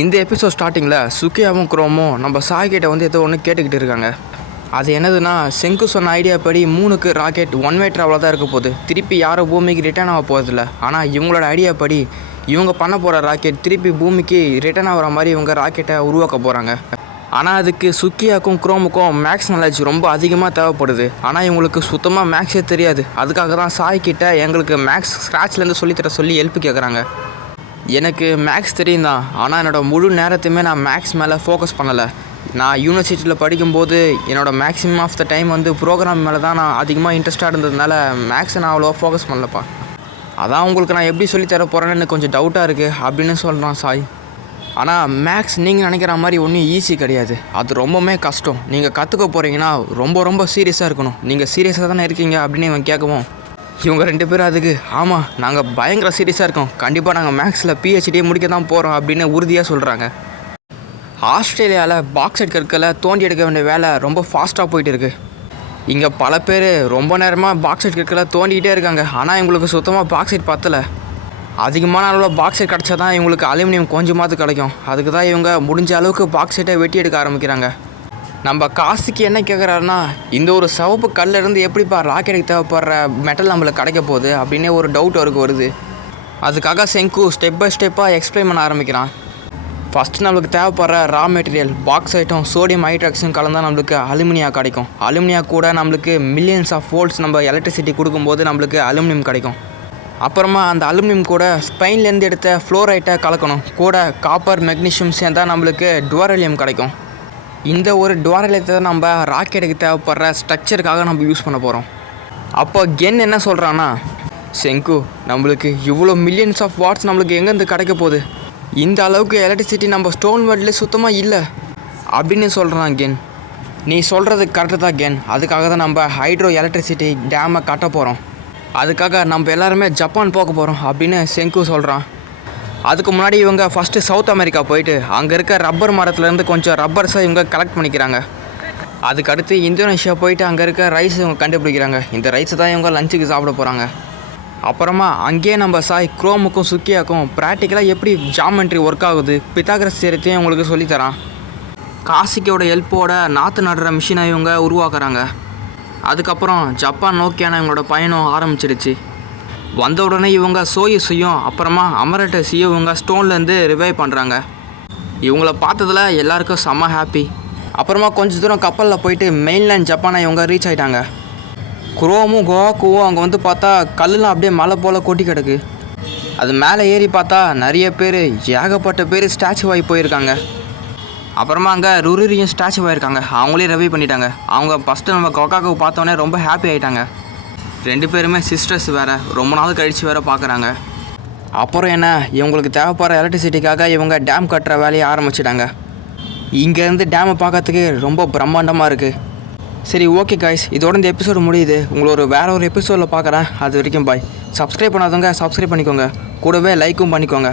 இந்த எபிசோட் ஸ்டார்டிங்கில் சுக்கியாவும் குரோமும் நம்ம சாய்கிட்ட வந்து ஏதோ ஒன்று கேட்டுக்கிட்டு இருக்காங்க. அது என்னதுன்னா, செங்கு சொன்ன ஐடியா படி 3க்கு ராக்கெட் ஒன் வே ட்ராவலாக தான் இருக்க போகுது. திருப்பி யாரும் பூமிக்கு ரிட்டர்ன் ஆக போகிறதில்ல. ஆனால் இவங்களோட ஐடியா படி இவங்க பண்ண போகிற ராக்கெட் திருப்பி பூமிக்கு ரிட்டர்ன் ஆகிற மாதிரி இவங்க ராக்கெட்டை உருவாக்க போகிறாங்க. ஆனால் அதுக்கு சுக்கியாக்கும் குரோமுக்கும் மேக்ஸ் நாலேஜ் ரொம்ப அதிகமாக தேவைப்படுது. ஆனால் இவங்களுக்கு சுத்தமாக மேக்ஸே தெரியாது. அதுக்காக தான் சாய்கிட்ட எங்களுக்கு மேக்ஸ் ஸ்க்ராட்ச்லேருந்து சொல்லித்தர சொல்லி ஹெல்ப் கேட்குறாங்க. எனக்கு மேக்ஸ் தெரியும் தான், ஆனால் என்னோடய முழு நேரத்தையுமே நான் மேக்ஸ் மேலே ஃபோக்கஸ் பண்ணலை. நான் யூனிவர்சிட்டியில் படிக்கும்போது என்னோடய மேக்ஸிமம் ஆஃப் த டைம் வந்து ப்ரோக்ராம் மேலே தான் நான் அதிகமாக இன்ட்ரெஸ்டாக இருந்ததுனால மேக்ஸை நான் அவ்வளோவா ஃபோக்கஸ் பண்ணலப்பா. அதான் உங்களுக்கு நான் எப்படி சொல்லித்தர போகிறேன்னு கொஞ்சம் டவுட்டாக இருக்குது அப்படின்னு சொல்கிறான் சாய். ஆனால் மேக்ஸ் நீங்கள் நினைக்கிற மாதிரி ஒன்றும் ஈஸி கிடையாது. அது ரொம்பவுமே கஷ்டம். நீங்கள் கற்றுக்க போகிறீங்கன்னா ரொம்ப சீரியஸாக இருக்கணும். நீங்கள் சீரியஸாக தானே இருக்கீங்க அப்படின்னு இவன் கேட்கவும், இவங்க 2 பேரும் அதுக்கு ஆமாம் நாங்கள் பயங்கர சீரியஸாக இருக்கோம், கண்டிப்பாக நாங்கள் மேக்ஸில் பிஹெச்டியை முடிக்க தான் போகிறோம் அப்படின்னு உறுதியாக சொல்கிறாங்க. ஆஸ்திரேலியாவில் பாக்ஸைட் கற்களை தோண்டி எடுக்க வேண்டிய வேலை ரொம்ப ஃபாஸ்ட்டாக போயிட்டு இருக்குது. இங்கே பல பேர் ரொம்ப நேரமாக பாக்ஸைட் கற்களை தோண்டிக்கிட்டே இருக்காங்க. ஆனால் இவங்களுக்கு சுத்தமாக பாக்ஸைட் பத்தலை. அதிகமான அளவில் பாக்ஸைட் கிடச்சா தான் இவங்களுக்கு அலுமினியம் கொஞ்சமாவது கிடைக்கும். அதுக்கு தான் இவங்க முடிஞ்ச அளவுக்கு பாக்ஸைட்டை வெட்டி எடுக்க ஆரம்பிக்கிறாங்க. நம்ம காசுக்கு என்ன கேட்குறாருன்னா, இந்த ஒரு சிவப்பு கல்லிருந்து எப்படிப்பா ராக்கெட்டுக்கு தேவைப்படுற மெட்டல் நம்மளுக்கு கிடைக்க போகுது அப்படின்னே ஒரு டவுட் அவருக்கு வருது. அதுக்காக செங்கு ஸ்டெப் பை ஸ்டெப்பாக எக்ஸ்பிளைன் பண்ண ஆரம்பிக்கிறான். ஃபஸ்ட்டு நம்மளுக்கு தேவைப்படுற ரா மெட்டீரியல் பாக்ஸைட்டும் சோடியம் ஹைட்ராக்ஸும் கலந்தால் நம்மளுக்கு அலுமினியா கிடைக்கும். அலுமினியா கூட நம்மளுக்கு மில்லியன்ஸ் ஆஃப் வோல்ட்ஸ் நம்ம எலக்ட்ரிசிட்டி கொடுக்கும்போது நம்மளுக்கு அலுமினியம் கிடைக்கும். அப்புறமா அந்த அலுமினியம் கூட ஸ்பெயின்லேருந்து எடுத்த ஃப்ளோரைட்டை கலக்கணும். கூட காப்பர் மெக்னீஷியம் சேர்ந்தால் நம்மளுக்கு டுவரலியம் கிடைக்கும். இந்த ஒரு டுவரலியத்தை நம்ம ராக்கெட்டுக்கு தேவைப்படுற ஸ்ட்ரக்சருக்காக நம்ம யூஸ் பண்ண போகிறோம். அப்போ கென் என்ன சொல்கிறான்னா, செங்கு நம்மளுக்கு இவ்வளோ மில்லியன்ஸ் ஆஃப் வாட்ஸ் நம்மளுக்கு எங்கேருந்து கிடைக்க போகுது, இந்த அளவுக்கு எலக்ட்ரிசிட்டி நம்ம ஸ்டோன் வேர்ல்டில் சுத்தமாக இல்லை அப்படின்னு சொல்கிறான் கென். நீ சொல்கிறது கரெக்டு தான் கென். அதுக்காக தான் நம்ம ஹைட்ரோ எலக்ட்ரிசிட்டி டேமை கட்ட போகிறோம். அதுக்காக நம்ம எல்லாருமே ஜப்பான் போக போகிறோம் அப்படின்னு செங்கு சொல்கிறான். அதுக்கு முன்னாடி இவங்க ஃபஸ்ட்டு சவுத் அமெரிக்கா போயிட்டு அங்கே இருக்க ரப்பர் மரத்துலேருந்து கொஞ்சம் ரப்பர்ஸை இவங்க கலெக்ட் பண்ணிக்கிறாங்க. அதுக்கடுத்து இந்தோனேஷியா போயிட்டு அங்கே இருக்க ரைஸ் இவங்க கண்டுபிடிக்கிறாங்க. இந்த ரைஸை தான் இவங்க லஞ்சுக்கு சாப்பிட போகிறாங்க. அப்புறமா அங்கேயே நம்ம சாய் குரோமுக்கும் சுக்கியாக்கும் ப்ராக்டிக்கலாக எப்படி ஜாமெண்ட்ரி ஒர்க் ஆகுது, பித்தாகரஸ் தியரத்தையும் இவங்களுக்கு சொல்லித்தரான். காசிக்கோட ஹெல்ப்போட நாற்று நடுற மிஷினை இவங்க உருவாக்குறாங்க. அதுக்கப்புறம் ஜப்பான் நோக்கியான இவங்களோட பயணம் ஆரம்பிச்சிடுச்சு. வந்த உடனே இவங்க சோயுஸையும் அப்புறமா அமரட்டஸையும் இவங்க ஸ்டோன்லேருந்து ரிவைவ் பண்ணுறாங்க. இவங்கள பார்த்ததில் எல்லாருக்கும் செம்ம ஹாப்பி. அப்புறமா கொஞ்சம் தூரம் கப்பலில் போயிட்டு மெயின்லேண்ட் ஜப்பானை இவங்க ரீச் ஆகிட்டாங்க. குரோமும் கோவாக்குவும் அங்கே வந்து பார்த்தா கல்லுலாம் அப்படியே மலை போல் கொட்டி கிடக்கு. அது மேலே ஏறி பார்த்தா நிறைய பேர், ஏகப்பட்ட பேர் ஸ்டாச்சு ஆகி போயிருக்காங்க. அப்புறமா அங்கே ருரியும் ஸ்டாச்சு ஆகிருக்காங்க. அவங்களே ரிவைவ் பண்ணிட்டாங்க. அவங்க ஃபஸ்ட்டு நம்ம கொக்காக்கு பார்த்தோன்னே ரொம்ப ஹாப்பி ஆகிட்டாங்க. 2 பேருமே சிஸ்டர்ஸ் வேறு, ரொம்ப நாள் கழித்து வேறு பார்க்குறாங்க. அப்புறம் என்ன, இவங்களுக்கு தேவைப்படுற எலக்ட்ரிசிட்டிக்காக இவங்க டேம் கட்டுற வேலையை ஆரம்பிச்சிட்டாங்க. இங்கேருந்து டேமை பார்க்கறதுக்கு ரொம்ப பிரம்மாண்டமாக இருக்குது. சரி ஓகே காய்ஸ், இதோட இந்த எபிசோடு முடியுது. உங்களோட வேறு ஒரு எபிசோடில் பார்க்குறேன். அது வரைக்கும் பாய். சப்ஸ்கிரைப் பண்ணாதவங்க சப்ஸ்கிரைப் பண்ணிக்கோங்க, கூடவே லைக்கும் பண்ணிக்கோங்க.